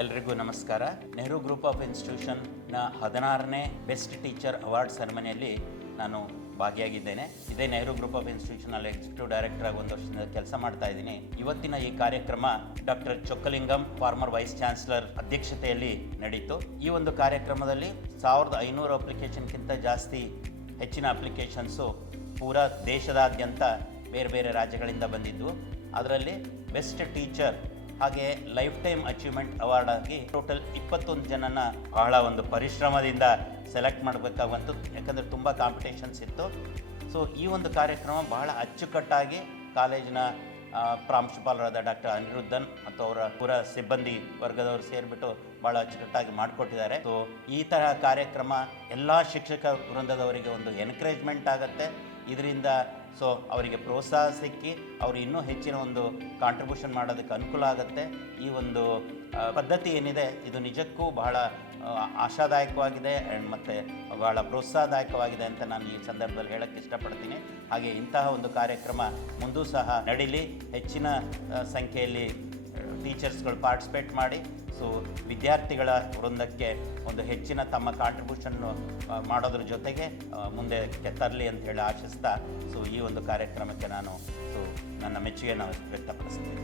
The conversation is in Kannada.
ಎಲ್ರಿಗೂ ನಮಸ್ಕಾರ. ನೆಹರು ಗ್ರೂಪ್ ಆಫ್ ಇನ್ಸ್ಟಿಟ್ಯೂಷನ್ನ 16ನೇ ಬೆಸ್ಟ್ ಟೀಚರ್ ಅವಾರ್ಡ್ ಸೆರೆಮನಿಯಲ್ಲಿ ನಾನು ಭಾಗಿಯಾಗಿದ್ದೇನೆ. ಇದೇ ನೆಹರು ಗ್ರೂಪ್ ಆಫ್ ಇನ್ಸ್ಟಿಟ್ಯೂಷನಲ್ಲಿ ಎಕ್ಸಿಕ್ಯೂಟಿವ್ ಡೈರೆಕ್ಟರ್ ಆಗಿ 1 ವರ್ಷದಿಂದ ಕೆಲಸ ಮಾಡ್ತಾ ಇದ್ದೀನಿ. ಇವತ್ತಿನ ಈ ಕಾರ್ಯಕ್ರಮ doctor Chokkalingam former vice chancellor ಅಧ್ಯಕ್ಷತೆಯಲ್ಲಿ ನಡೆಯಿತು. ಈ ಒಂದು ಕಾರ್ಯಕ್ರಮದಲ್ಲಿ 1500 ಅಪ್ಲಿಕೇಶನ್ಗಿಂತ ಜಾಸ್ತಿ ಹೆಚ್ಚಿನ ಅಪ್ಲಿಕೇಶನ್ಸು ಪೂರಾ ದೇಶದಾದ್ಯಂತ ಬೇರೆ ಬೇರೆ ರಾಜ್ಯಗಳಿಂದ ಬಂದಿದ್ವು. ಅದರಲ್ಲಿ ಬೆಸ್ಟ್ ಟೀಚರ್ ಹಾಗೆ ಲೈಫ್ ಟೈಮ್ ಅಚೀವ್ಮೆಂಟ್ ಅವಾರ್ಡ್ ಆಗಿ ಟೋಟಲ್ 21 ಜನನ ಬಹಳ ಒಂದು ಪರಿಶ್ರಮದಿಂದ ಸೆಲೆಕ್ಟ್ ಮಾಡಬೇಕಾಗಂತು. ಯಾಕಂದರೆ ತುಂಬ ಕಾಂಪಿಟೇಷನ್ಸ್ ಇತ್ತು. ಸೊ ಈ ಒಂದು ಕಾರ್ಯಕ್ರಮ ಬಹಳ ಅಚ್ಚುಕಟ್ಟಾಗಿ ಕಾಲೇಜಿನ ಪ್ರಾಂಶುಪಾಲರಾದ ಡಾಕ್ಟರ್ ಅನಿರುದ್ಧನ್ ಮತ್ತು ಅವರ ಪೂರ ಸಿಬ್ಬಂದಿ ವರ್ಗದವರು ಸೇರಿಬಿಟ್ಟು ಭಾಳ ಅಚ್ಚುಕಟ್ಟಾಗಿ ಮಾಡಿಕೊಟ್ಟಿದ್ದಾರೆ. ಸೊ ಈ ತರಹ ಕಾರ್ಯಕ್ರಮ ಎಲ್ಲ ಶಿಕ್ಷಕ ವೃಂದದವರಿಗೆ ಒಂದು ಎನ್ಕರೇಜ್ಮೆಂಟ್ ಆಗುತ್ತೆ. ಇದರಿಂದ ಸೊ ಅವರಿಗೆ ಪ್ರೋತ್ಸಾಹ ಸಿಕ್ಕಿ ಅವರು ಇನ್ನೂ ಹೆಚ್ಚಿನ ಒಂದು ಕಾಂಟ್ರಿಬ್ಯೂಷನ್ ಮಾಡೋದಕ್ಕೆ ಅನುಕೂಲ ಆಗುತ್ತೆ. ಈ ಒಂದು ಪದ್ಧತಿ ಏನಿದೆ ಇದು ನಿಜಕ್ಕೂ ಬಹಳ ಆಶಾದಾಯಕವಾಗಿದೆ ಮತ್ತು ಬಹಳ ಪ್ರೋತ್ಸಾಹದಾಯಕವಾಗಿದೆ ಅಂತ ನಾನು ಈ ಸಂದರ್ಭದಲ್ಲಿ ಹೇಳೋಕ್ಕೆ ಇಷ್ಟಪಡ್ತೀನಿ. ಹಾಗೆ ಇಂತಹ ಒಂದು ಕಾರ್ಯಕ್ರಮ ಮುಂದೂ ಸಹ ನಡೀಲಿ, ಹೆಚ್ಚಿನ ಸಂಖ್ಯೆಯಲ್ಲಿ ಟೀಚರ್ಸ್ಗಳು ಪಾರ್ಟಿಸಿಪೇಟ್ ಮಾಡಿ ಸೊ ವಿದ್ಯಾರ್ಥಿಗಳ ವೃಂದಕ್ಕೆ ಒಂದು ಹೆಚ್ಚಿನ ತಮ್ಮ ಕಾಂಟ್ರಿಬ್ಯೂಷನ್ನು ಮಾಡೋದ್ರ ಜೊತೆಗೆ ಮುಂದೆ ತರಲಿ ಅಂತ ಹೇಳಿ ಆಶಿಸ್ತಾ ಸೊ ಈ ಒಂದು ಕಾರ್ಯಕ್ರಮಕ್ಕೆ ನಾನು ನನ್ನ ಮೆಚ್ಚುಗೆಯನ್ನು ವ್ಯಕ್ತಪಡಿಸ್ತೀನಿ.